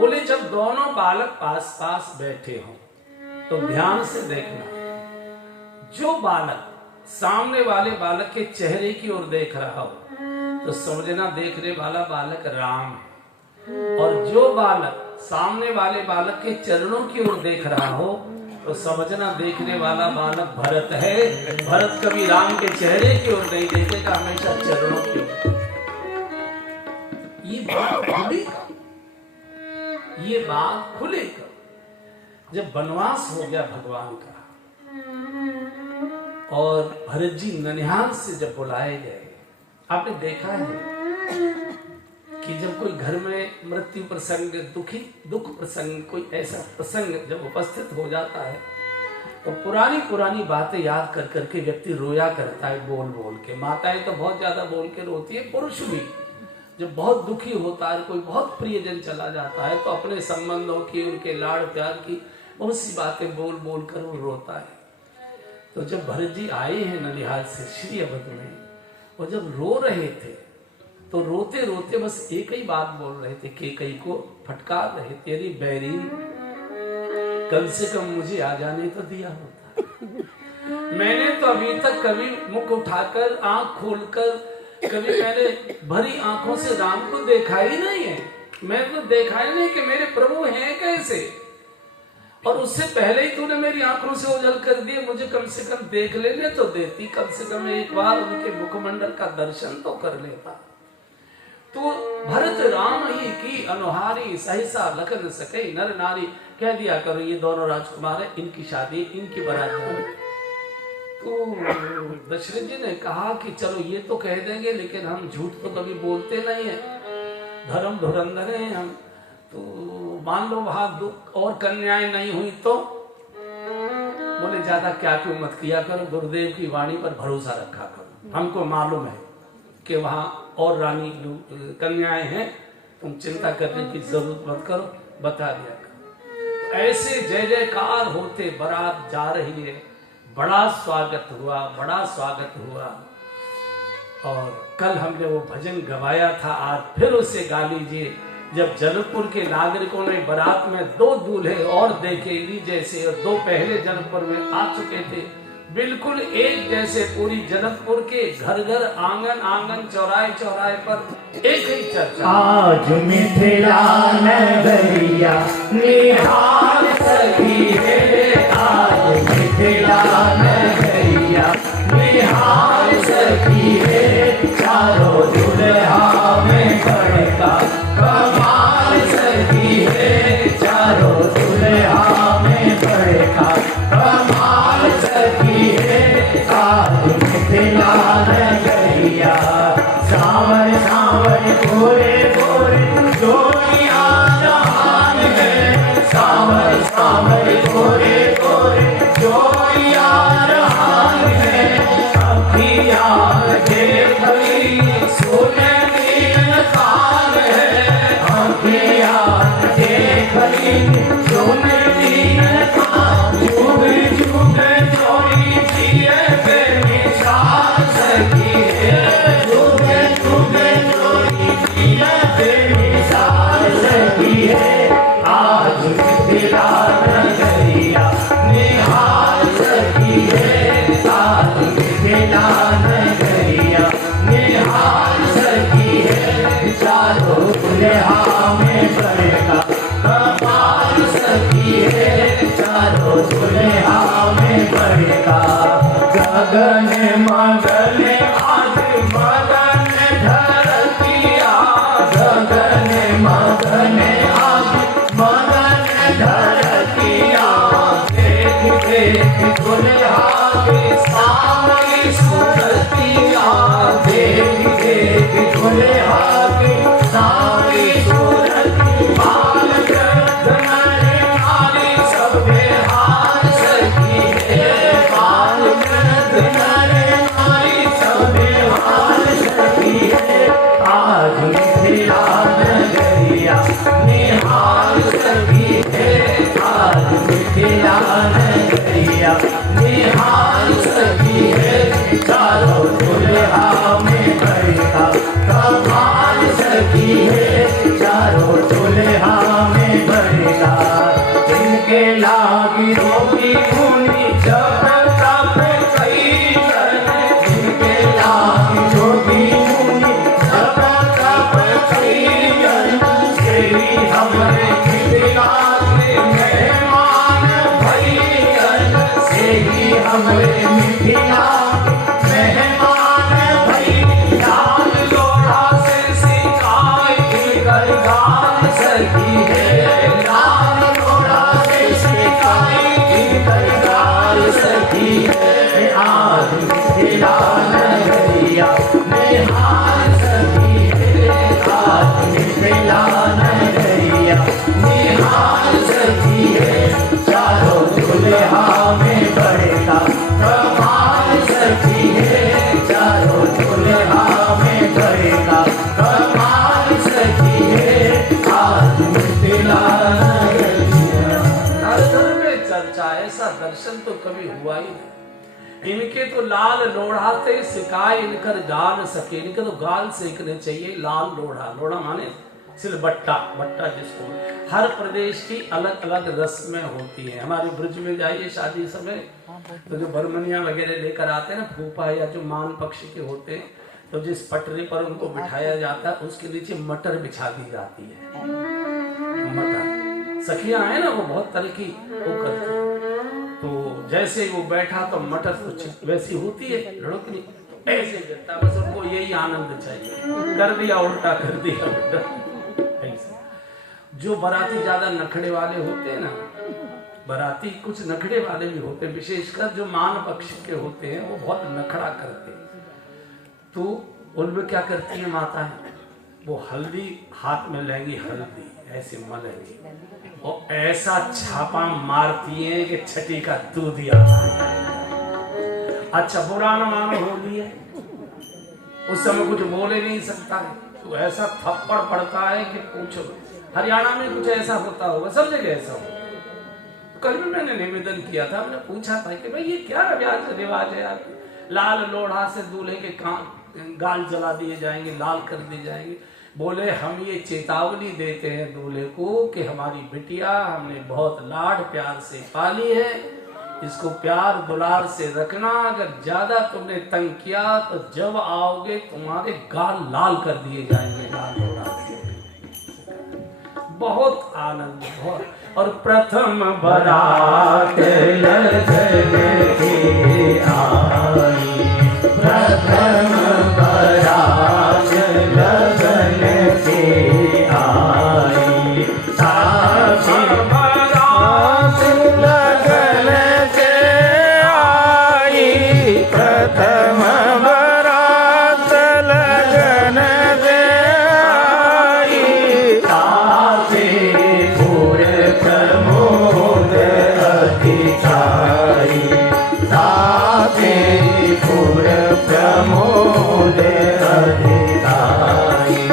बोले जब दोनों बालक पास पास बैठे हों तो ध्यान से देखना, जो बालक सामने वाले बालक के चेहरे की ओर देख रहा हो तो समझना देखने वाला बालक राम है, और जो बालक सामने वाले बालक के चरणों की ओर देख रहा हो तो समझना देखने वाला बालक भरत है। भरत कभी राम के चेहरे की ओर नहीं देखेगा, हमेशा चरणों की ओर। ये बात खुलेगा, ये बात खुलेगा जब वनवास हो गया भगवान का और भरत जी ननिहाल से जब बुलाए गए। आपने देखा है कि जब कोई घर में मृत्यु प्रसंग, दुख प्रसंग, कोई ऐसा प्रसंग जब उपस्थित हो जाता है तो पुरानी पुरानी बातें याद कर करके व्यक्ति रोया करता है, बोल बोल के। माताएं तो बहुत ज्यादा बोल के रोती है, पुरुष भी जब बहुत दुखी होता है, कोई बहुत प्रियजन चला जाता है तो अपने संबंधों की, उनके लाड़ प्यार की बहुत सी बातें बोल बोल कर वो रोता है। तो जब भरत जी आए हैं ननिहाल से श्री अवध में, और जब रो रहे थे तो रोते रोते बस एक ही बात बोल रहे थे, कैकेयी को फटकार रहे, तेरी बैरी कम से कम मुझे आ जाने तो दिया होता। मैंने तो अभी तक कभी मुख उठाकर, आंख खोलकर, कभी मैंने भरी आंखों से राम को देखा ही नहीं है। मैं तो देखा ही नहीं कि मेरे प्रभु हैं कैसे, और उससे पहले ही तूने मेरी आंखों से ओझल कर दिए। मुझे कम से कम देख लेने तो देती, कम से कम एक बार उनके मुखमंडल का दर्शन तो कर लेता। तो भरत राम ही की अनुहारी, सहसा लखन सके नर नारी। कह दिया करो ये दोनों राजकुमार है, इनकी शादी, इनकी बारात है। तो दशरथ जी ने कहा कि चलो ये तो कह देंगे, लेकिन हम झूठ तो कभी बोलते नहीं है, धर्म धुरंधर हैं हम। तो मान लो वहां दुख और कन्याएं नहीं हुई तो बोले ज्यादा क्या क्यों मत किया करो, गुरुदेव की वाणी पर भरोसा रखा करो। हमको मालूम है कि वहां और रानी कन्याएं हैं, तुम चिंता करने की जरूरत मत करो, बता दिया करो। ऐसे जय जयकार होते बारात जा रही है, बड़ा स्वागत हुआ, बड़ा स्वागत हुआ। और कल हमने वो भजन गवाया था, आज फिर उसे गा लीजिए। जब जनकपुर के नागरिकों ने बारात में 2 दूल्हे और देखे इन्हीं जैसे, और 2 पहले जनकपुर में आ चुके थे, बिल्कुल एक जैसे। पूरी जनकपुर के घर घर, आंगन आंगन, चौराहे चौराहे पर एक ही चर्चा। आज मिथिला नगरिया निहाल सखी है, आज मिथिला नगरिया निहाल सखी है। चारों दुल्हा में बड़का कमाल सखी है, चारों दुल्हा में बड़का कमाल सखी है। आज मिथिला नगरिया सावर सावर गोरे गोरे जोड़िया जहान है, सावर सावर गोरे गोरे जोड़िया जहान है। अखियाँ देखी सोने नील कान है, अखियाँ देखी सोने नील कान। जुग जुग जोड़ी जिए बेमिसाल सखी है, जुग जुग जोड़ी जिए बेमिसाल सखी है। आज मिथिला नगरिया निहाल सखी है, आज मिथिला नगरिया निहाल सखी है। चारों दुल्हा में बड़का कमाल सखी है, चारों दुल्हा में बड़का। गगन मगन आज मगन धरतिया, गगन मगन आज मगन धरतिया। देख देख दुल्हा की सावरी सूरतिया, देख देख दुल्हा की सावरी सूरतिया। हमरे मिथिला मेहमान भैया लोढ़ा से सिकाई इनकर गान सखी है, लाल लोढ़ा से सिकाई इनकर गाल सखी है। आज मिथिला नगरिया निहाल सखी है, आज मिथिला नगरिया निहाल सखी है। चारों दुल्हा में बड़का कमाल सखी है, चारों दुल्हा में बड़का कमाल सखी है। आज मिथिला नगरिया हर घर में चर्चा, ऐसा दर्शन तो कभी हुआ ही नहीं। इनके तो लाल लोढ़ा से सिकाए इनकर गाल सके, इनके तो गाल सीखने चाहिए। लाल लोढ़ा, लोढ़ा माने सिलबट्टा, बट्टा जिसको, हर प्रदेश की अलग अलग रस्में होती हैं। हमारे ब्रज में जाइए शादी समय तो जो बरमनिया वगैरह लेकर आते हैं ना, फूफा या जो मान पक्ष के होते हैं, तो जिस पटरी पर उनको बिठाया जाता है उसके नीचे मटर बिछा दी जाती है। मटर सखियां हैं ना, वो बहुत तरह की वो करती है। तो जैसे वो बैठा तो मटर तो वैसी होती है, लड़कनी ऐसे गिरता, बस उनको यही आनंद चाहिए। कर दिया उल्टा, कर दिया उल्टा। जो बराती ज्यादा नखड़े वाले होते हैं ना, बराती कुछ नखड़े वाले भी होते हैं, विशेषकर जो मान पक्ष के होते हैं वो बहुत नखड़ा करते हैं। तो उनमें क्या करती है माताएं, वो हल्दी हाथ में लेंगी, हल्दी ऐसे मलेंगी और ऐसा छापा मारती है कि छठी का दूध ही आता है। अच्छा बुरा न मानो, होली है, उस समय कुछ बोले नहीं सकता है, तो ऐसा थप्पड़ पड़ता है कि पूछो। हरियाणा में कुछ ऐसा होता होगा, सब जगह ऐसा होगा। कल भी मैंने निवेदन किया था, हमने पूछा था कि भाई ये क्या रिवाज है यार, लाल लोढ़ा से दूल्हे के गाल जला दिए जाएंगे, लाल कर दिए जाएंगे। बोले हम ये चेतावनी देते हैं दूल्हे को कि हमारी बिटिया हमने बहुत लाड प्यार से पाली है, इसको प्यार दुलार से रखना। अगर ज्यादा तुमने तंग किया तो जब आओगे तुम्हारे गाल लाल कर दिए जाएंगे लाल लोढ़ा से। बहुत आनंद, बहुत। और प्रथम बारात लगन के आई, प्रथम बारात लगन के आई, साथी बारात लगन के आई, प्रथम बारात लगन के आई। साथे पूर प्रमोद अधिकारी, साथे पूर प्रमोद अधिकारी।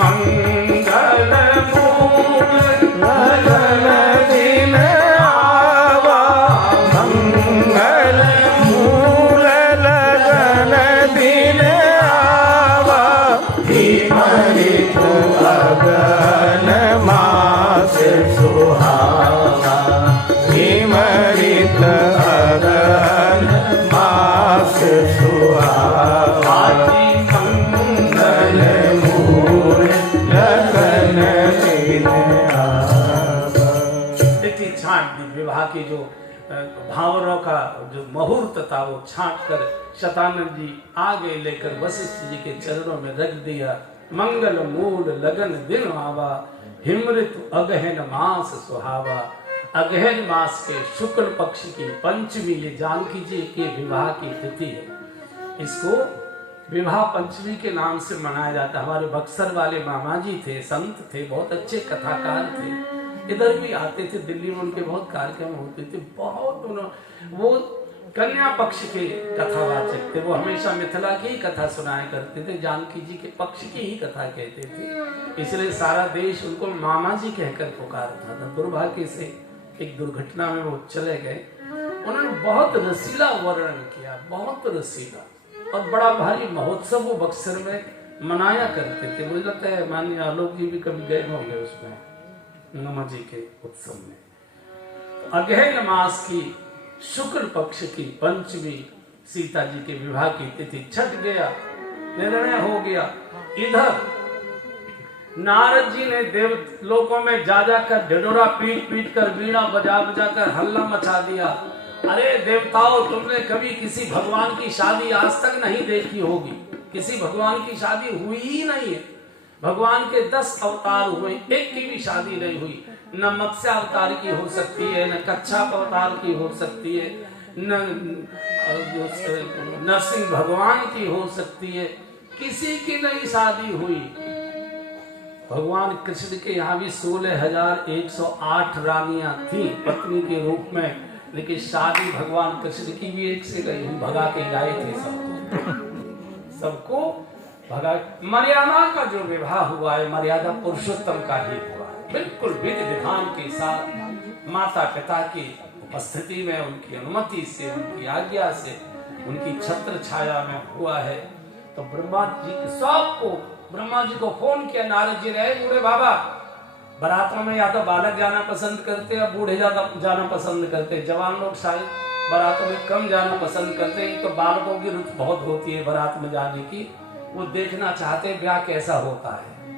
मंगल मूल लगन दिन आवा, मंगल मूल लगन दिन आवा। हिमरित अगन मास सुहावा, हिमरित अगन मास सुहावा। मंगल मूल लगन दिन आवा। तिथि छांट दी, विवाह की जो भावरों का जो मुहूर्त था वो छांट कर शतानंद जी आगे लेकर वशिष्ठ जी के चरणों में रख दिया। मंगल मूल लगन दिन आवा, हिमृत अगहन मास सुहावा। अगहन मास के शुक्ल पक्ष की पंचमी, ये जानकी जी के विवाह की तिथि है। इसको विवाह पंचमी के नाम से मनाया जाता है। हमारे बक्सर वाले मामा जी थे, संत थे, बहुत अच्छे कथाकार थे, इधर भी आते थे, दिल्ली में उनके बहुत कार्यक्रम होते थे। बहुत वो कन्या पक्ष के कथावाचक थे, वो हमेशा मिथिला की ही कथा सुनाया करते थे, जानकी जी के पक्ष की ही कथा कहते थे, इसलिए सारा देश उनको मामा जी कहकर पुकारता था। दुर्भाग्य से एक दुर्घटना में वो चले गए। उन्होंने बहुत रसीला वर्णन किया, बहुत रसीला, और बड़ा भारी महोत्सव वो बक्सर में मनाया करते थे। मुझे लगता है माननीय आलोक जी भी कभी गए होंगे उसमें, नमा जी के उत्सव में। अगहन मास की शुक्ल पक्ष की पंचमी सीता जी के विवाह की तिथि छठ गया, निर्णय हो गया। इधर नारद जी ने देव लोकों में जा जाकर ढिढोरा पीट पीट कर, वीणा बजा बजा कर हल्ला मचा दिया। अरे देवताओं, तुमने कभी किसी भगवान की शादी आज तक नहीं देखी होगी। किसी भगवान की शादी हुई ही नहीं है। भगवान के 10 अवतार हुए, एक की भी शादी नहीं हुई। न मत्स्य अवतार की हो सकती है, न कच्छप अवतार की हो सकती है, न नरसिंह भगवान की हो सकती है। किसी की नहीं शादी हुई। भगवान कृष्ण के यहाँ भी 16,108 रानियां थी पत्नी के रूप में, लेकिन शादी भगवान कृष्ण की भी एक से गई हुई, भगा के लाए थे सबको भगा। मर्यादा का जो विवाह हुआ है, मर्यादा पुरुषोत्तम का ही हुआ है, बिल्कुल विधि विधान के साथ, माता पिता की उपस्थिति में, उनकी अनुमति से, उनकी आज्ञा से, उनकी छत्र छाया में हुआ है। तो ब्रह्मा जी सबको, ब्रह्मा जी को फोन किया, नारद जी रहे बूढ़े बाबा, बारातों में या तो बालक जाना पसंद करते या बूढ़े जाना पसंद करते। जवान लोग शायद बारातों में कम जाना पसंद करते हैं, तो बालकों की रुचि बहुत होती है बारात में जाने की, वो देखना चाहते ब्याह कैसा होता है।